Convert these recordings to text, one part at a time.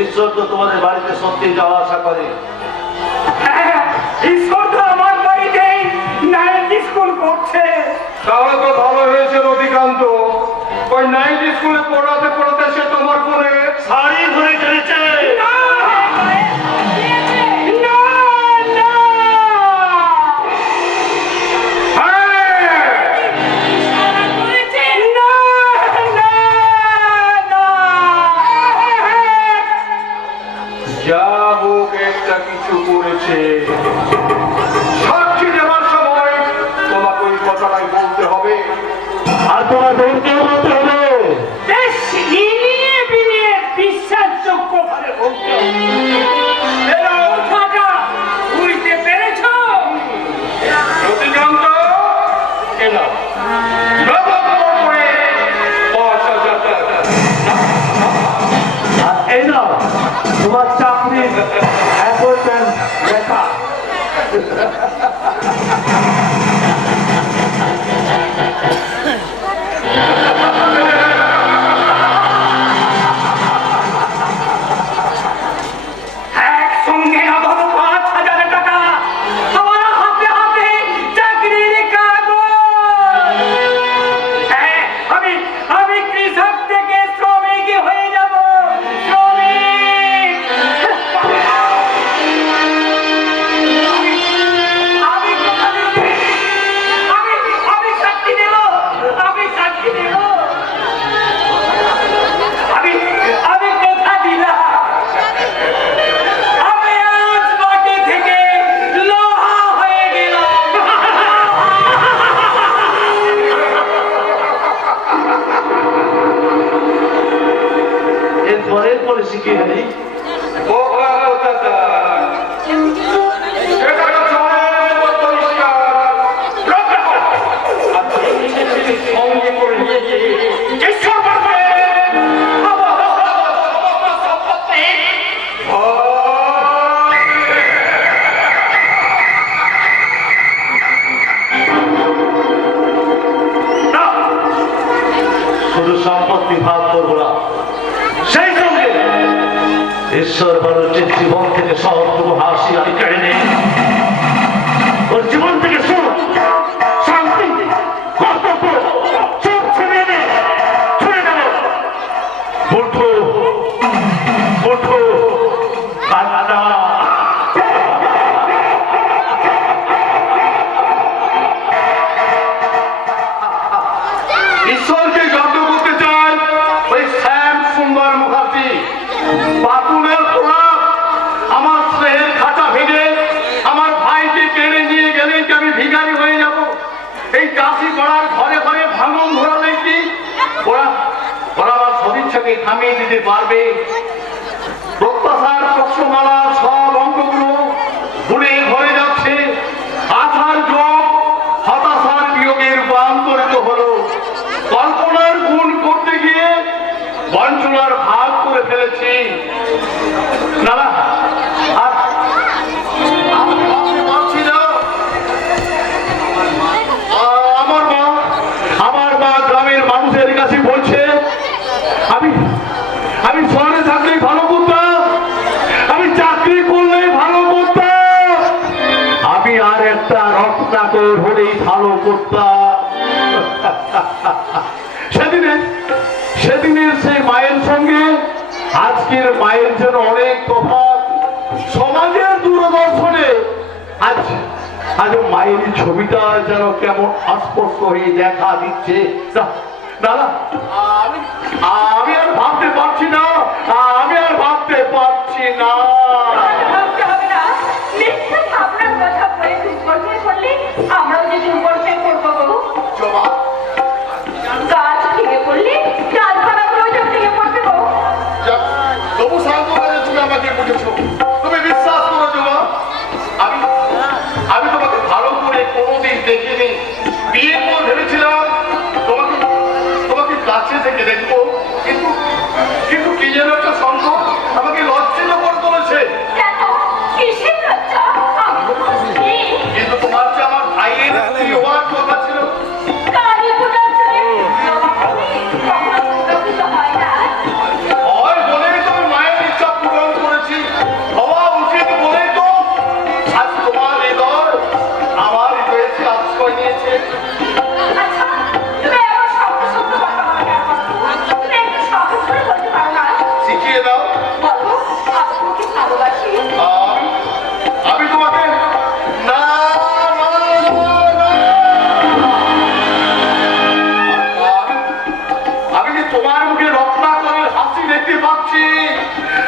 ঈশ্বর তো তোমাদের বাড়িতে সত্যি যাওয়া আসা করে। ঈশ্বর তো আমার বাড়িতেই নাইট স্কুল করছে। তাহলে তো ভালো হয়েছে রতিকান্ত, ওই নাইট স্কুলে পড়াতে পড়াতে সে তোমার করে শাড়ি ধরে চলেছে। যা হোক একটা কিছু করেছে, সাক্ষী দেওয়ার সময় তোমাকে ওই কথাটাই বলতে হবে। আর তোমাদেরকেও বলতে হবে। বেশ ইনিয়ে বিনিয়ে বিশ্বাসযোগ্য ভাবে বলতে হবে। এরা কথাটা বুঝতে পেরেছ? রতিকান্ত, এ নাও, নবগ্রহ করে ৫,০০০ টাকা। আর এই নাও তোমার চাকরির অ্যাপয়েন্টমেন্ট লেখা। একসঙ্গে নগদ ৫,০০০ টাকা আমার হাতে হাতে চাকরির কাগজ। হ্যাঁ, আমি কৃষক থেকে শ্রমিক হয়ে যাব। শ্রমিক। আমি কথা দিচ্ছি। আমি সাক্ষী দেব। আমি সাক্ষী দেব। আমি কথা দিলাম। আমি আজ মাটি থেকে লোহা হয়ে গেলাম। এরপরে শিখিয়ে নেই। বোকা কোথাকার, সেটা তো চরম পরিষ্কার। সঙ্গে করে নিয়েছে ঈশ্বর বলবে, আমার সমস্ত সম্পত্তি না, শুধু সম্পত্তি ভাগ করবো না, সেই সঙ্গে ঈশ্বর মানুষের জীবন থেকে সবটুকু হাসি আমি কেড়ে নেই। ওর জীবন থেকে সুখ, শান্তি, কর্তব্য সব ছেড়ে নেই, ছুড়ে দেব। উঠো উঠো কান্না। ঈশ্বরকে জব্দ করতে চায় ওই শ্যাম সুন্দর মুখার্জি। বাথরুমের খোলা আমার স্নেহের খাঁচা ভেঙে আমার ভাইকে কেড়ে নিয়ে গেলেন কি আমি ভিখারি হয়ে যাব? এই কাশি পড়ার ঘরে ঘরে ভাঙন ধরালেন কি ওরা ওরা আমার সদিচ্ছাকে থামিয়ে দিতে পারবে? প্রত্যাশার পক্ষমালা সব অঙ্কগুলো ঘুরে ঘরে যাচ্ছে। আশার যোগ হতাশার বিয়োগের রূপান্তরিত হলো। কল্পনার গুণ করতে গিয়ে বঞ্চনার ভাগ করে ফেলেছি। না না, আর আমি ভাবতে পারছি না। আমার মা গ্রামের মানুষের কাছে বলছে আমি শহরে থাকলেই ভালো করতাম, আমি চাকরি করলেই ভালো করতাম, আমি আর একটা রত্নাকর হলেই ভালো করতাম। সেদিনের সেই মায়ের সঙ্গে আজকের মায়ের জন্য অনেক তফাৎ। সমাজের দূরদর্শনে আজ মায়ের ছবিটা যেন কেমন অস্পষ্ট হয়ে দেখা দিচ্ছে। না না, আমি আর ভাবতে পারছি না, আমি আর ভাবতে পারছি না। ভাবতে হবে না, নিশ্চয়ই আপনার কথা বলে দুর্বলকে করলে আমরাও যে দুর্বলকে করবো বাবু। জবাব গাছ ভেঙে পড়লে গাছপালাগুলো সব ভেঙে পড়বে বাবু। তবু শান্ত হয়ে তুমি আমাকে বুঝেছো, তুমি বিশ্বাস করো জমা। আমি তোমাকে ভালো করে কোনোদিন দেখিনি। বিয়ের পর ভেবেছিলাম তোমাকে কাছে থেকে দেখবো, কিন্তু কি যেন একটা সংকট আমাকে লজ্জিত করে তুলেছে। তোমার মুখে রত্নাকরের হাসি দেখতে পাচ্ছি,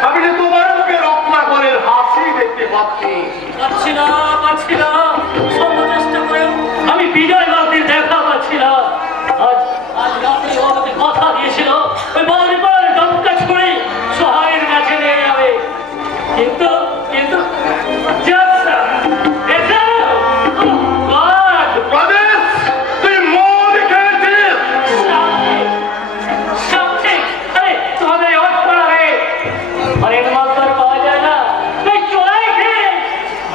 আমি যে তোমার মুখে রত্নাকরের হাসি দেখতে পাচ্ছি। পাচ্ছি না সব চেষ্টা করেও আমি বিজয় বাবুর দেখা পাচ্ছি না। আজ রাতে ও আমাকে কথা দিয়েছিল ওই বাউরি পাড়ার ডঙ্কা ছুঁড়ে সোহাগের কাছে নিয়ে যাবে, কিন্তু কিন্তু just এটা God! প্রদেশ, তুই মন খেয়েছিস। Something! আরে তোমাদের এই অটপড়া হয়ে অনেক মাত্রার পাওয়া যায় না, তাই চড়াই খেয়ে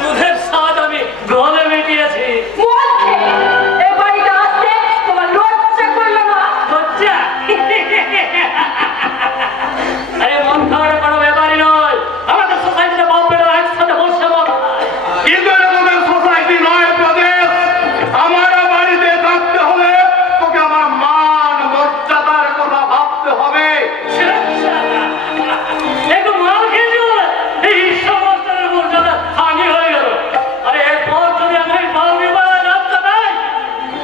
দুধের স্বাদ আমি গলে মেটিয়েছি। মদ খেয়ে এ বাড়িতে আসতে তোমার লজ্জা করলো না? লজ্জা? আরে মন খাওয়ার কোনো ব্যাপারই নয়, আমাদের সোসাইটিতে বাপ বেটা একসাথে বসে মদ খায়। কিন্তু এটা তোদের সোসাইটি নয় প্রদেশ। আমার বাড়িতে থাকতে হলে তোকে আমার মান মর্যাদার কথা ভাবতে হবে। একটু মাল খেয়েছি বলে এই সমস্ত মর্যাদা হানি হয়ে গেল। আরে এরপর যদি আমি বাউরি পাড়া রাস্তা নাই,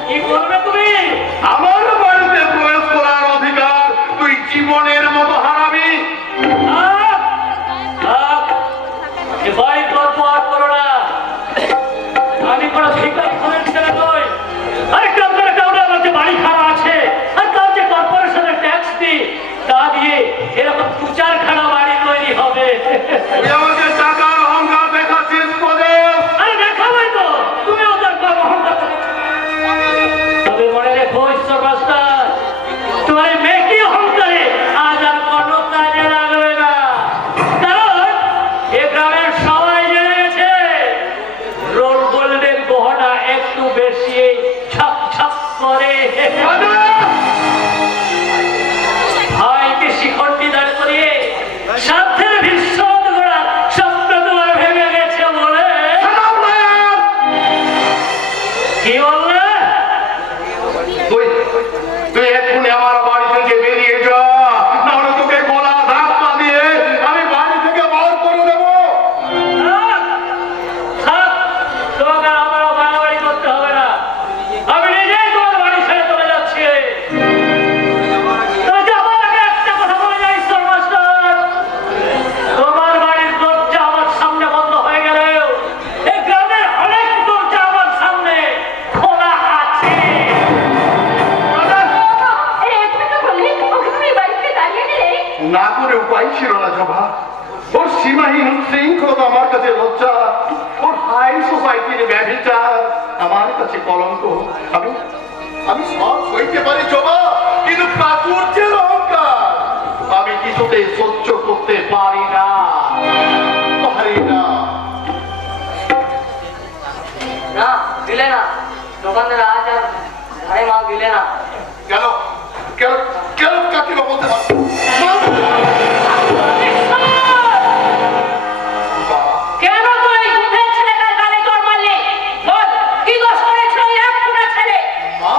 কি করবে তুমি? আমার বাড়িতে প্রবেশ করার অধিকার তুই জীবনের মতো হারাবি। থাক, থাক, এ বাড়ি গল্প আর করো না। আমি কোনো ভিখারি ঘরের ছেলে নই। আরে কাউকে আমার যে বাড়ি খাওয়া আছে আর তার যে কর্পোরেশনের ট্যাক্স দিই তা দিয়ে এরকম 2-4খানা বাড়ি তৈরি হবে। তুই আমাকে টাকার অহংকার দেখাচ্ছিস প্রদেশ। আরে দেখাবোই তো, তুমিও তার কম অহংকার করেছো। তবে মনে রেখো ঈশ্বর মাস্টার, তোমার এই মেকি অহংকারে আজ আর কোনো কাজে লাগবে না। কারণ এ গ্রামের সবাই জেনে গেছে রোল গোল্ডের গহনা একটু বেশি ছক ছক করে। ভাইকে শিখণ্ডি দাঁড় করিয়ে সাধ্যের ভীষণ গোড়া স্বপ্ন তোমার ভেঙে গেছে বলে। কি বললে? তুই এক্ষুনি আমার বাড়ি থেকে বেরিয়ে যা, নাহলে তোকে গলা ধাক্কা দিয়ে আমি বাড়ি থেকে বার করে দেবো। থাক, থাক, তোমাকে আর আমারও বাড়াবাড়ি করতে হবে না। আমি নিজেই তোমার বাড়ি ছেড়ে চলে যাচ্ছি। তবে যাবার আগে একটা কথা বলে যাই ঈশ্বর মাস্টার, তোমার বাড়ির দরজা আমার সামনে বন্ধ হয়ে গেলেও এই গ্রামের অনেক দরজা আমার সামনে খোলা আছে। না করে উপায় ছিল না জবা। ওর সীমাহীন শৃঙ্খলতা আমার কাছে লজ্জা, ওর হাই সোসাইটির ব্যভিচার আমার কাছে কলঙ্ক। আমি আমি সব সইতে পারি জবা, কিন্তু প্রাচুর্যের অহংকার আমি কিছুতেই সহ্য করতে পারি না। না দিলে না, দোকানদার আজ আর ঘরে মাল দিলে না। কেন কেন কেন কাকিমা বলতে পারছো? কেন তুই দুধের ছেলেটার গালে তোর মারলি? বল, কি দোষ করেছিল ওই এক ফোঁটা ছেলে? মা,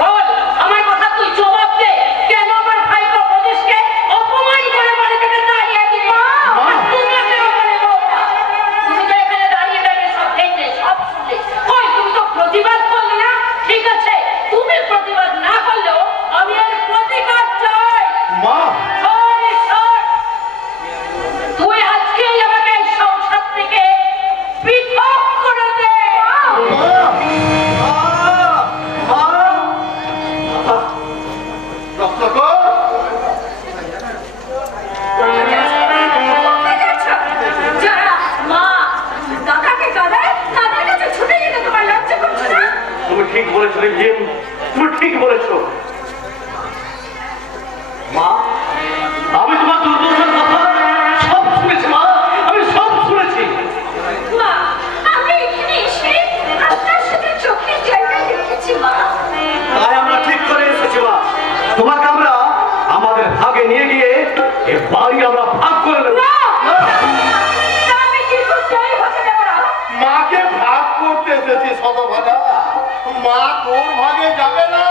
বল, আমার কথা তুই জবাব দে। কেন আমার ভাইপো প্রদেশকে অপমান করে বাড়ি থেকে তাড়িয়ে দিলি? আর তুমি কেন বলে বলতা? তুমি তো এখানে দাঁড়িয়ে দাঁড়িয়ে সব দেখলে, সব শুনলে। কই, তুমি তো প্রতিবাদ করলে না? ঠিক আছে, তুমি প্রতিবাদ না করলেও আমি এর প্রতিকার চাই। মা, সরি, সর। তুই আজকেই আমাকে এই সংসার থেকে পৃথক করে দে। যারা মা দাদাকে কাঁদায় তাদের কাছে ছুটে যেতে তোমার লজ্জা করছে না? তুমি ঠিক বলেছো রে ভীম, তুমি ঠিক বলেছো। মা, আমি তোমার দুর্দশার কথা সব শুনেছি মা, আমি সব শুনেছি। মা, আমি এখানে এসে আপনার সাথে চোখের জায়গা দেখেছি মা। তাই আমরা ঠিক করে এসেছি মা, তোমাকে আমরা আমাদের ভাগে নিয়ে গিয়ে এ বাড়ি আমরা ভাগ করে নেব। না, আমি কিছুতেই হতে দেব না। মাকে ভাগ করতে এসেছি শতভাগা, মা তোর ভাগে যাবে না।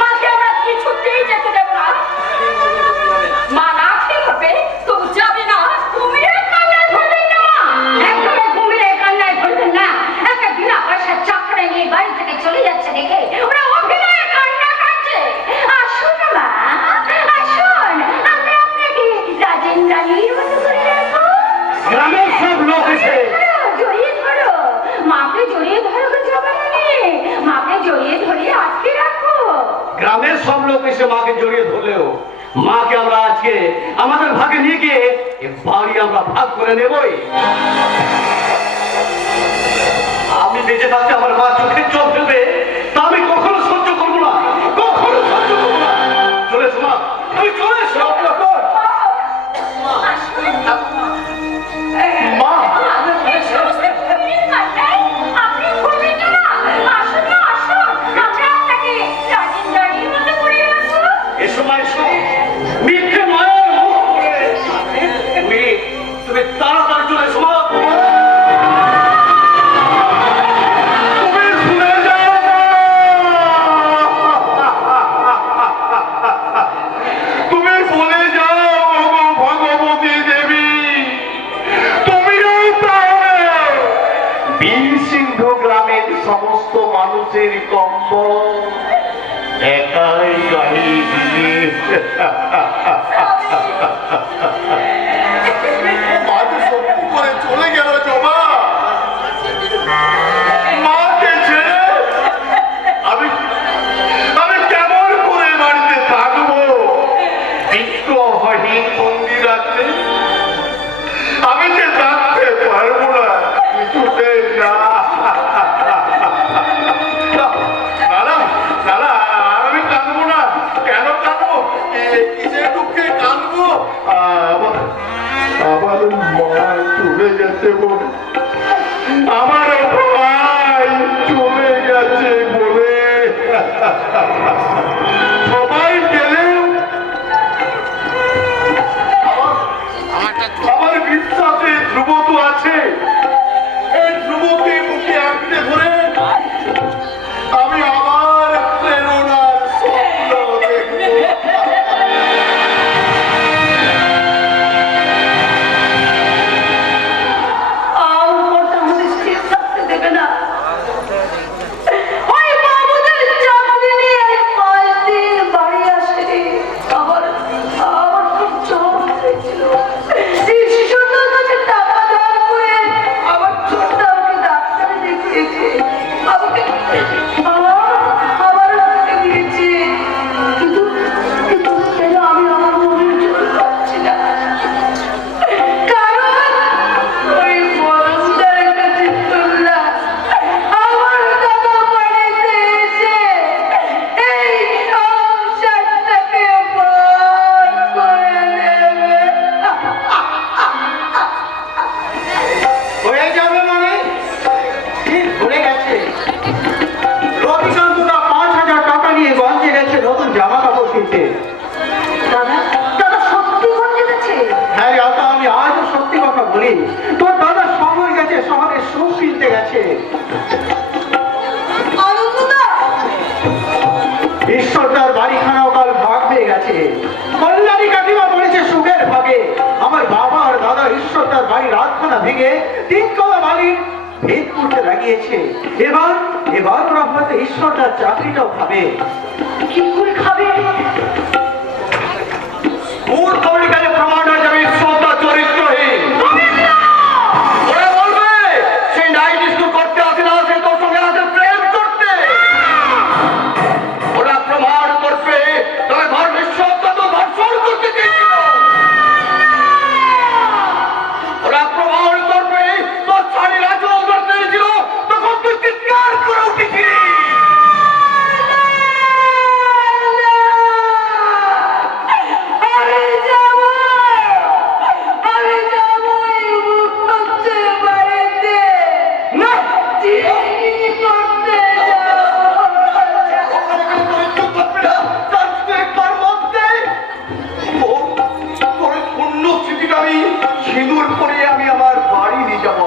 মাকে আমরা কিছুতেই যেতে দেব না। মা না খেয়ে হবে, তবু যাবে না। কুমিরের কান্নায় ধরবেন না মা, একদমই কুমিরের কান্নায় ধরবেন না। একটা বিনা পয়সার চাকরা নিয়ে বাড়ি থেকে চলে যাচ্ছে দেখে ওরা অভিনয়ে কান্না কাটছে। আসুন না মা, সব লোক এসে মাকে জড়িয়ে ধরলেও মাকে আমরা আজকে আমাদের ভাগে নিয়ে গিয়ে এ বাড়ি আমরা ভাগ করে নেবই। আমি বেঁচে থাকতে আমার মা চোখে চোখ ফেলবে তা আমি কখনো সহ্য করবো না, কখনো সহ্য করবো না। চলে এসো মা, তুমি চলে এসো। মা এই সমস্ত খুঁটির কাটায় আপনি খুঁজবেন না। আসুন না, আসুন। আমরা আপনাকে রানীর মতো করে রাখবো। এসো মা, এসো। মিথ্যে মায়ের মুখ করে তুমি তাড়াতাড়ি চলে এসো মা। তুমি শুনে যাও মা। তুমি বলে যাও ওগো ভগবতী দেবী, তুমিও তাহলে বীর সিংহ গ্রামের সমস্ত মানুষের কম্বল একাই গায়ে দিয়ে আজ সত্যি করে চলে গেল জমা। মাকে ছেড়ে আমি আমি কেমন করে বাড়িতে থাকবো? বিগ্রহহীন মন্দির আছে, আমি যে থাকতে পারবো না কিছুতেই না। না না না না, আমি কাঁদবো না। কেন কাঁদবো? কিসের দুঃখে কাঁদবো? আমার আমার মা চলে গেছে বলে, আমার ভাই চলে গেছে বলে সবাই গেলেও আমার বিশ্বাসে ধ্রুব তো আছে। এই ধ্রুবকে মুখে আঁকড়ে ধরে আমি আমার প্রেরণার স্বপ্ন দেখবো। আর মনটা আমাদের স্থির থাকতে দেবে না। ওই বাবুদের চাকরি নিয়ে 5 দিন বাড়ি আসেনি। আমার খুব জ্বর হয়েছিল। এই শিশুদের কাছে টাকা ধার করে আমার ছোট্ট আমাকে ডাক্তারে দেখিয়েছে। আমাকে আবার দিয়েছে। কিন্তু কেন আমি আমার মনের জোর পাচ্ছি না? কারণ ওই বরমদার কাছে শুনলাম আমার দাদা বাড়িতে এসে এই সংসারটাকে ভাগ করে নেবে। হয়ে যাবে মানে ঠিক ভুলে গেছে। রবিকান্তদা 5,000 টাকা নিয়ে গঞ্জে গেছে নতুন জামা কাপড় কিনতে। দাদা সত্যি গঞ্জে গেছে? হ্যাঁ দাদা, আমি আজও সত্যি কথা বলি। তোর দাদা শহর গেছে, শহরে সুখ কিনতে গেছে। আনন্দদা ঈশ্বরদার বাড়িখানাও কাল ভাগ হয়ে গেছে। কল্যাণী কাকিমা পড়েছে সুখের ভাগে। আমার বাবা আর দাদা ঈশ্বরদার বাড়ির রাতখানা ভেঙে 3 তলা বাড়ির ভেদ করতে লাগিয়েছে। এবার ওরা হয়তো ঈশ্বরদার চাকরিটাও খাবে। কি করে খাবে? ওর খবরের কাছে প্রমাণ হয়ে যাবে ঈশ্বরদার চরিত্রহীন। ওরা বলবে সে নাইট স্কুল করতে আসে না, সে তোর সঙ্গে আসে প্রেম করতে। ওরা প্রমাণ করবে তবে ধর্মের সত্তা তো ধর্ষণ করতে চেয়েছিল। ওরা প্রমাণ করবে তোর শাড়ির আঁচল ধরতে চেয়েছিল, তখন তুই চিৎকার করে উঠেছিলি। সিঁদুর করে আমি আমার বাড়ি নিয়ে যাবো।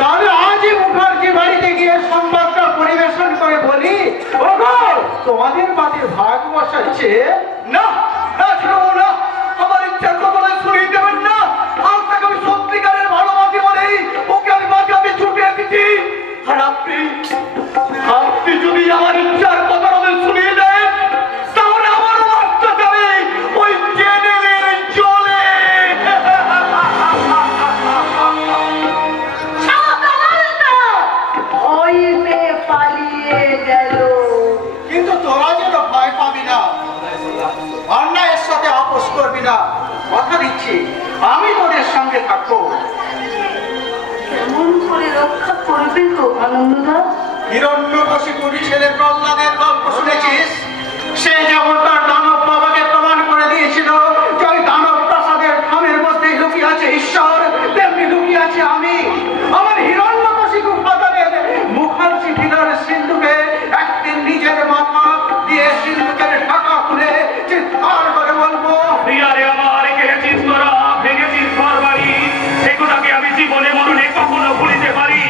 তাহলে আজই মুখার্জি বাড়িতে গিয়ে সংবাদটা পরিবেশন করে বলি, ওগো তোমাদের বাড়ির ভাগ বসাচ্ছে। না না শুনবো না, আমার ইচ্ছার কথা শুনিয়ে দেবেন না। আজ তাকে আমি সত্যিকারের ভালোবাসি বলেই ওকে আমি বাঁচাতে ছুটে এসেছি। আর আপনি যদি আমার ইচ্ছার কথা শুনিয়ে দেন তাহলে আমার বাচ্চা যাবে ওই জেনেলের জলে। ওই মেয়ে পালিয়ে গেল। কিন্তু তোরা যেন ভাই যা, কথা দিচ্ছি আমি তোদের সঙ্গে থাকবো। কেমন করে রক্ষা করবে গো আনন্দদা? হিরণ্যকশিপুরী ছেলে প্রহ্লাদের গল্প শুনেছিস? সে যেমন তার দানব বাবাকে প্রমাণ করে দিয়েছিল যে ওই দানব প্রাসাদের খামের মধ্যে লুকিয়ে আছে ঈশ্বর, তেমনি লুকিয়ে আছে আমি। আমার হিরণ্যকশিপু ফাদারের মুখার্জি ভিতর সিন্ধুকে একদিন নিজের মাথা দিয়ে সিন্ধুকের ঢাকা খুলে চিৎকার করে বলবো, প্রিয়ারে আমার গেছিস তোরা, ভেঙেছিস ঘর বাড়ি, সেগুলোকে আমি জীবনে মরণে কখনো ভুলিতে পারি।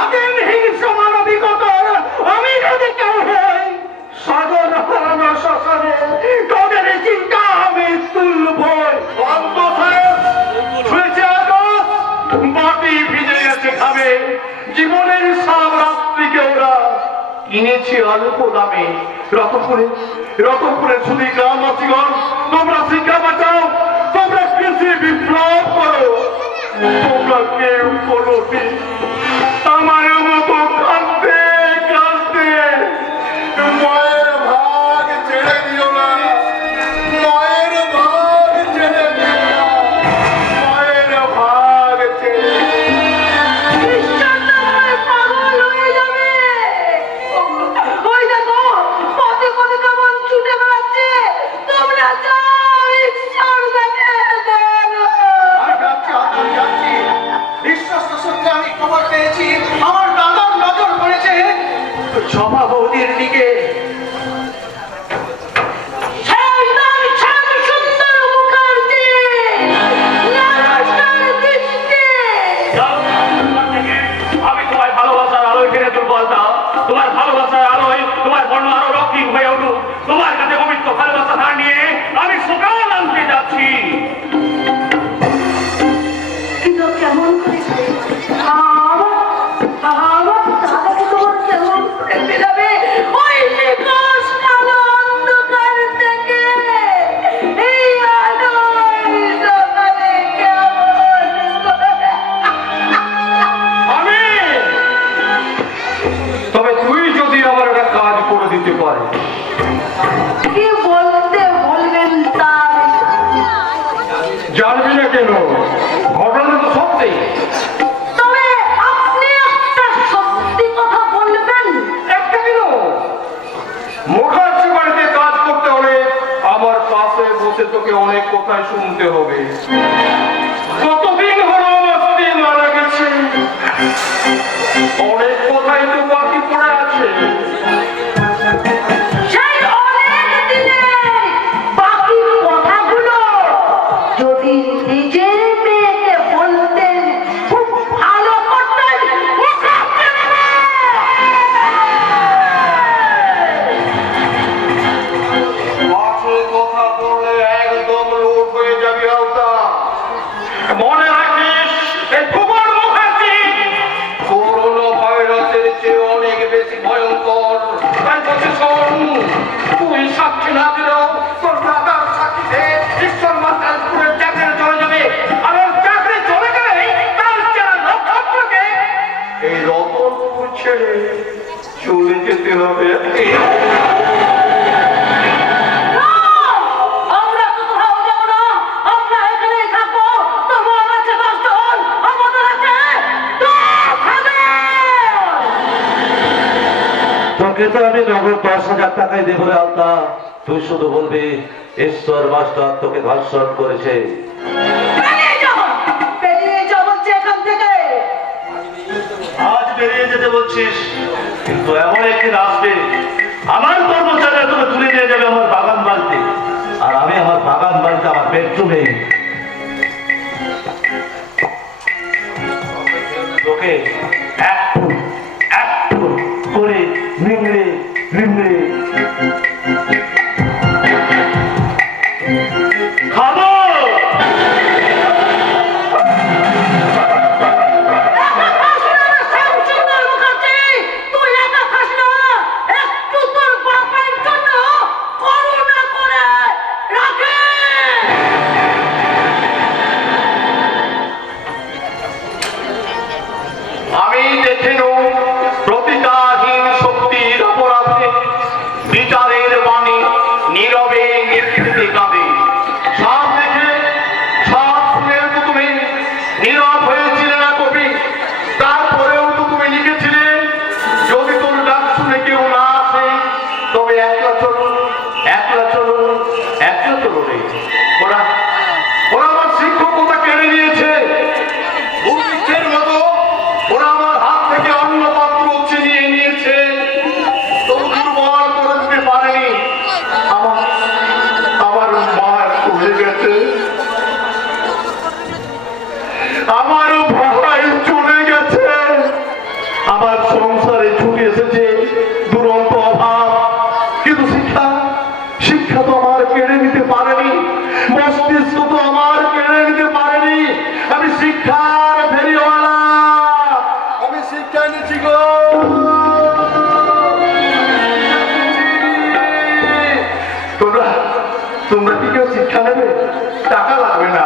আদিম হিংস্র মানবিকতার আমি যদি কেউ হই, সাগর হারানো শ্মশানে তোদের চিন্তা আমি তুলবই। অন্ত সাহেব শুনেছে আকাশ মাটি ভিজে গেছে খাবে, জীবনের সব রাত্রিকে ওরা কিনেছে অল্প দামে। রতনপুরে শুধু গ্রামবাসীগণ, তোমরা শিক্ষা বাঁচাও, তোমরা কৃষি বিপ্লব করো, তোমরা কেউ করো আমার মতো কাঁদতে কাঁদতে মায়ের ভাগ ছেড়ে দিও না, মায়ের ভাগ ছেড়ে দিও না, মায়ের ভাগ ছেড়ে ঈশ্বরটা মনে পাগল হয়ে যাবে। ওই দেখো পথে পথে কেমন ছুটে বেড়াচ্ছে, তোমরা যাও ঈশ্বর দেখে বলো। আমি যাচ্ছি। বিশ্বস্ত সূত্রে আমি খবর পেয়েছি আমার দাদার নজর পড়েছে জমা বৌদির দিকে। শ্যামদান শ্যামসুন্দর মুখার্জি, নমস্কার দৃষ্টি। যাও, তোমার থেকে আমি তোমার ভালোবাসার আলোয় ফিরে তুলবো আলতা। তোমার ভালোবাসার আলোয় তোমার বর্ণ আরো রক্তিম হয়ে উঠুক। তোমার কাছে পবিত্র ভালোবাসা ধার নিয়ে আমি সকাল আনতে যাচ্ছি। কিন্তু কেমন করে আমার দাদাকে তোমার কেমন করে ফেরাবে ওই নিকষ কালো অন্ধকার থেকে? এই আলোয় সকালে কেমন করে? আমি, তবে তুই যদি আমার একটা কাজ করে দিতে পারে। কি বলতে বলবেন তার? জানবি না কেন, ঘটনা তো সত্যি। তবে আপনি একটা সত্যি কথা বলবেন। একটা কেন, মুখার্জি বাড়িতে কাজ করতে হলে আমার পাশে বসে তোকে অনেক কথাই শুনতে হবে। কতদিন হলো আমার স্ত্রী মারা গেছে, অনেক কথাই তো বাকি পড়ে আছে। সেই অনেক দিনের বাকি কথাগুলো যদি নিজের মেয়েকে বলতেন খুব ভালো করতেন। পাশে কথা বললে একদম লোক হয়ে যাবি আলতা। মনে রাখিস, এই ভুবন মুখার্জি করোনা ভাইরাসের চেয়ে অনেক বেশি ভয়ঙ্কর। তাই বলছি শোন, তুই সাক্ষী না দিলেও তোর দাদার সাক্ষীতে ঈশ্বর মাতালপুরের চাকরি চলে যাবে। আর ওর চাকরি চলে গেলে তার যারা নক্ষত্রকে এই রতনপুর ছেড়ে চলে যেতে হবে। আমরা কোথাও যাবো না, আমরা এখানেই থাকবো। তোমার আছে 10 জন, আমাদের আছে 10,000। তোকে তো আমি নগদ 10,000 টাকাই দেবো রে আলতা। তুই শুধু বলবি ঈশ্বর মাস্টার তোকে ধর্ষণ করেছে। বেরিয়ে যাও বলছে এখান থেকে। আজ বেরিয়ে যেতে বলছিস, কিন্তু এমন একদিন আসবে আমার কর্মচারীরা তোকে তুলে নিয়ে যাবে আমার বাগান বাড়িতে। আর আমি আমার বাগান বাড়িতে আমার বেডরুমে তোকে একটু একটু করে নিংড়ে নিংড়ে খাবো। শ্যামসুন্দর মুখার্জি, তুই একা খাস না, একটু তোর বাপের জন্য করুণা করে রাখে। শিক্ষা তো আমার কেড়ে নিতে পারেনি, মস্তিষ্ক তো আমার কেড়ে নিতে পারেনি। আমি শিক্ষার ফেরিওয়ালা, আমি শিক্ষা নিচ্ছি গো। তোমরা তোমরা কি কেউ শিক্ষা নেবে? টাকা লাগবে না,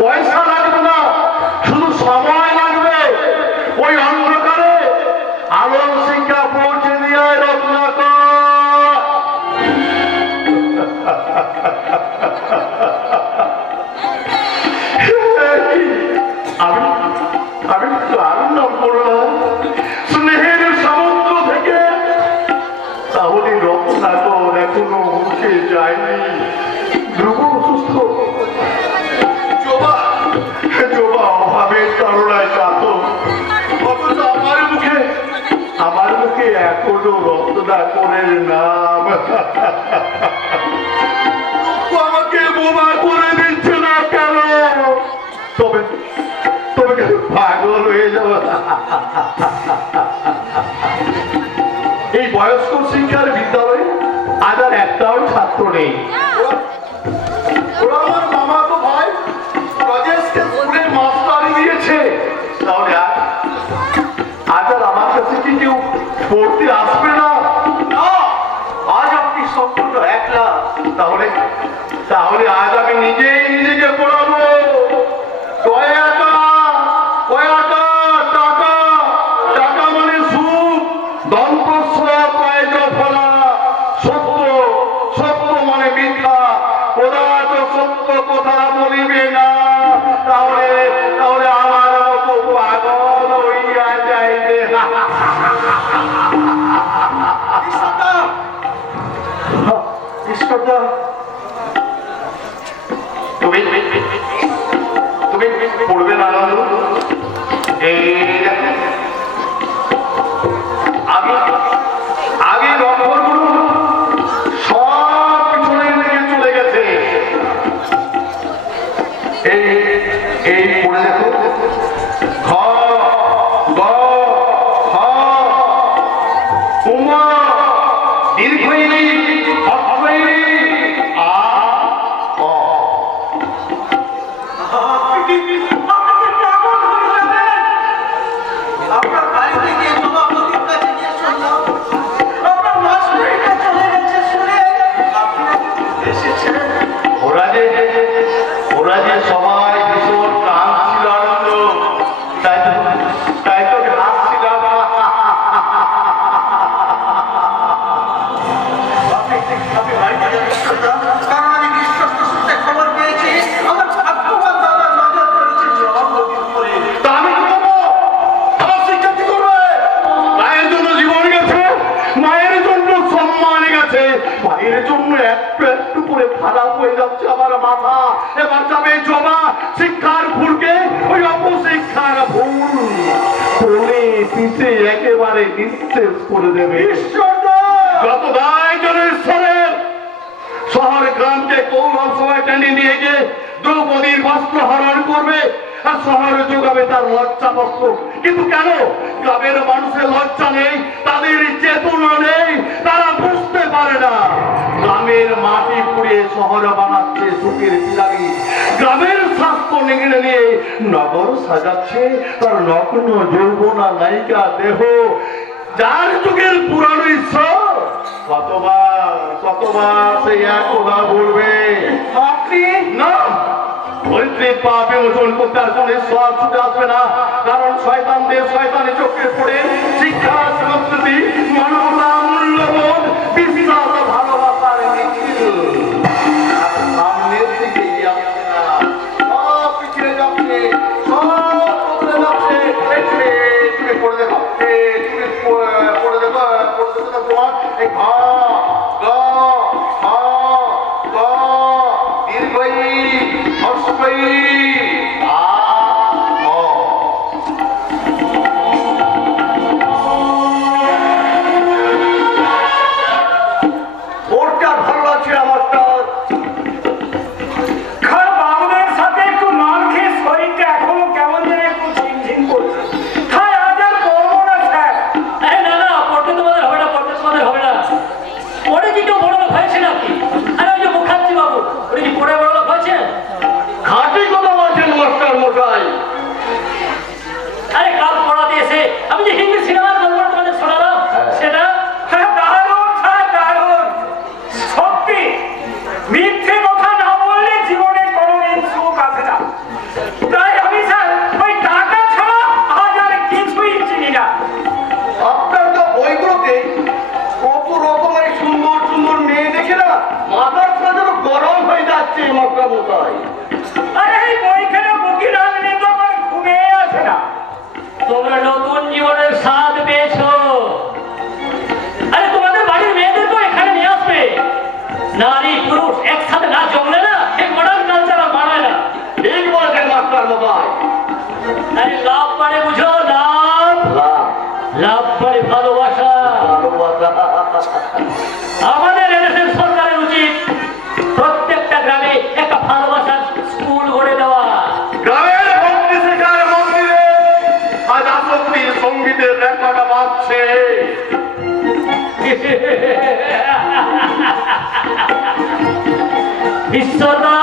পয়সা লাগবে না, শুধু সময় লাগবে। ওই অন্ধকারে আলোর শিক্ষা পৌঁছে দিয়ে রত্নাকর। আমি আমি ক্লান্ত করলাম স্নেহের সমুদ্র থেকে, তাহলে রত্নাকর এখনো উঠে যায়নি। ধ্রুব অসুস্থ, জবা জবা অভাবের তাড়নায় কাত, অথচ আমার মুখে এখনো রত্নাকরের নাম। আমাকে বোমা করে দিচ্ছে না কেন? তবে তবে পাগল হয়ে যাব। এই বয়স্ক শিক্ষার বিদ্যালয়ে আজ আর একটাও ছাত্র নেই। ওরা আমার মামা তো ভাই রাজেশকে স্কুলের মাস্টারি দিয়েছে। তাহলে আজ আর আমার কাছে কি কেউ পড়তে আসবে না? আজ আপনি সম্পূর্ণ একলা। তাহলে তাহলে আজ আমি নিজেই নিজেকে পড়াবো। কয়াটা কয়াটা টাকা, টাকা মানে সুখ, দন্তস্ব কয় ফলা, সত্য, সত্য মানে মিথ্যা, পদার্থ সত্য কথা বলিবে না। তাহলে তাহলে আমার মতো পাগল হইয়া যাইবে। ঈশ্বরদা, তুমি তুমি পড়বে না? আগে নম্বরগুলো সব পিছনের দিকে চলে গেছে। এই এই পড়ে দেখো, ঘ গ খ উমা দীর্ঘই হ্রস্বই আ অ। আপনার বাড়িতে গিয়ে সভাপতির কাছে গিয়ে শুনলাম আপনার মাস্টারের কাছে চলে গেছে, শুনে আপনি এসেছেন। ওরা যে সবাই ভীষণ কাঁদছিল, আনন্দ, তাই তো হাসছিলাম। আপনি বাড়িতে যাবেন ঈশ্বরদা? কারণ আমি বিশ্বস্ত সূত্রে খবর পেয়েছি আমার ভাগ্যবান দাদা নজর পড়েছে সভাপতির উপরে। তা আমি কি করবো? আমার শিক্ষা কি করবে? মায়ের জন্য জীবন গেছে, মায়ের জন্য সম্মান গেছে, মায়ের জন্য একটু একটু করে খারাপ হয়ে যাচ্ছে আমার মাথা। এবার যাবে জমা শিক্ষার ভুলকে ওই অপশিক্ষার ভুল বলে পিছে একেবারে নিঃশেষ করে দেবে। যত দায় জন ঈশ্বরের, শহর গ্রামকে কৌরব সবাই টেনে নিয়ে গিয়ে দ্রৌপদীর বস্ত্র হরণ করবে আর শহরে যোগাবে তার লজ্জা বস্ত্র। কিন্তু কেন গ্রামের মানুষের লজ্জা নেই, তাদের চেতনা নেই, তারা বুঝতে পারে না গ্রামের মাটি পুড়িয়ে শহর বানাচ্ছে সুখের পিরামিড, গ্রামের স্বাস্থ্য নিগড়ে নিয়ে নগর সাজাচ্ছে তার নগ্ন যৌবনা নায়িকা দেহ। যার যুগের পুরানো ঈশ্বর কতবার কতবার সেই এক কথা বলবে। আপনি না পৈতৃক পাপ বিমোচন করতে আর কোন ঈশ্বর ছুটে আসবে না, কারণ শয়তানদের শয়তানি চোখে পড়ে শিক্ষা, সংস্কৃতি, মানবতা, মূল্যবোধ, বিশ্বাস, ভালোবাসার মিছিল সামনের দিকে এগিয়ে আসছে না, সব পিছিয়ে যাচ্ছে, সব বদলে যাচ্ছে। তুমি পড়ে দেখো, তুমি পড়ে দেখো, পড়ে দেখো না তোমার এই ঘ গ খ গ দীর্ঘই হ্রস্বই আ অ। ওরটা ভালো লাগছে আমারটা। বাবুদের সাথে একটু মাল খেয়ে শরীরটা এখনো কেমন যেন একটু ঝিমঝিম করছে। তাই আজ আর করবো না স্যার। না না, পড়তে তোমাদের হবে না, পড়তে তোমাদের হবে না। পড়ে কি কেউ বড় হয়েছে নাকি? আর ওই যে পুরুষ একসাথে না জমলে না এই মডার্ন কালচার আর মানায় না। ঠিক বলেছেন মাস্টার মশাই। আরে লাভ মানে বুঝো, লাভ লাভ মানে ভালোবাসা। আমাদের এদেশের সরকারের উচিত প্রত্যেকটা গ্রামে একটা ভালোবাসার স্কুল গড়ে দেওয়া। গ্রামের ভক্তি শেখার মন্দিরে আজ আসক্তি সঙ্গীতের রেখাটা বাজছে। ঈশ্বরদা,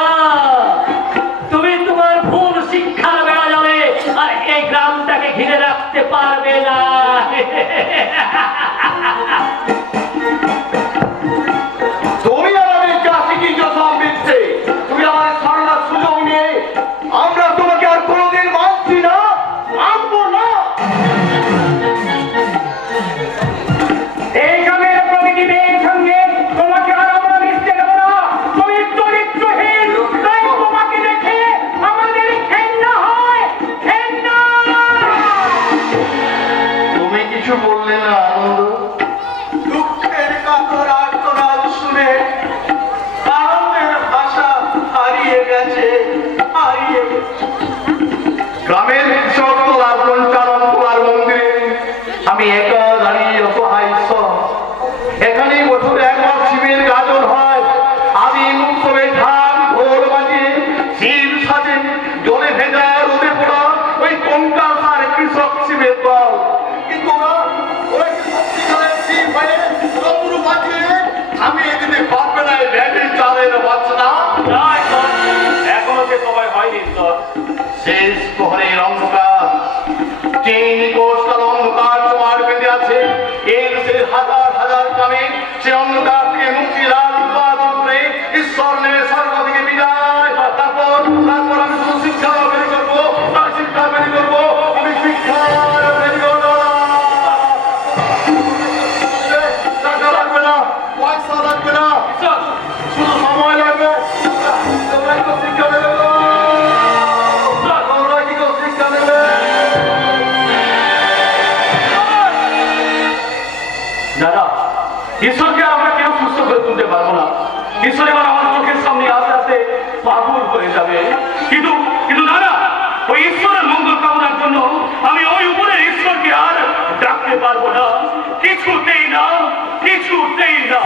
তুমি তোমার ভুল শিক্ষার বেড়া যাবে আর এই গ্রামটাকে ঘিরে রাখতে পারবে না। তুমি আর আমি যা শিখিয়েছ সব মিথ্যে। তুমি আমাদের সারণার সুযোগ নিয়ে আমরা তোমাকে আর কোনোদিন মানছি না, মানবো না। এই গ্রামের প্রতিটি মেয়ের সঙ্গে তোমাকে আর আমরা মিশতে দেব না। তুমি চরিত্রহীন, তাই তোমাকে দেখে আমাদের ঘেন্না হয়, ঘেন্না। তুমি কিছু বললে না আনন্দ? দুঃখের কাতর আর্তনাদ শুনে আনন্দের ভাষা হারিয়ে গেছে, হারিয়ে গেছে। গ্রামের কৃষকতলার পঞ্চাননতলার মন্দিরে আমি একা দাঁড়িয়ে অসহায় ঈশ্বর। এখানেই বছরে একবার শিবের গাজন হয়। আমি উৎসবে ঢাক ঢোল বাজিয়ে শিব সাজে জলে ভেজা রোদে পড়া ওই কঙ্কালসার কৃষক শিবের দল। কিন্তু ওরা কি সত্যিকারের শিব হয়ে ডমরু বাজিয়ে আমি এদিকে পারবে না এই ভ্যাটির চালের বাচ্চা। এখনো যে সবাই হয়নি ঈশ্বর। শেষ প্রহরের অন্ধকার, তিন কোষকাল অন্ধকার তোমার বেঁধে আছে। এর সে হাজার হাজার গ্রামে সে অন্ধকার থেকে মুক্তির আলো উৎপাদন করে ঈশ্বর নেমে স্বর্গ থেকে বিদায়। তারপর আমি শুধু শিক্ষা বেরি করবো, তার শিক্ষা বেরি করবো, আমি শিক্ষা বেরি করবো। টাকা লাগবে না, পয়সা লাগবে না, শুধু সময় লাগবে। তোমরা একটু শিক্ষা দেবে তো? তোমরা কি কেউ শিক্ষা দেবে? দাদা, ঈশ্বরকে আর আমরা কেউ সুস্থ করে তুলতে পারবো না। ঈশ্বর এবার আমার চোখের সামনে আস্তে আস্তে পাগল হয়ে যাবে। কিন্তু কিন্তু দাদা, ওই ঈশ্বরের মঙ্গল কামনার জন্য আমি ওই উপরের ঈশ্বরকে আর ডাকতে পারবো না, কিছুতেই না, কিছুতেই না।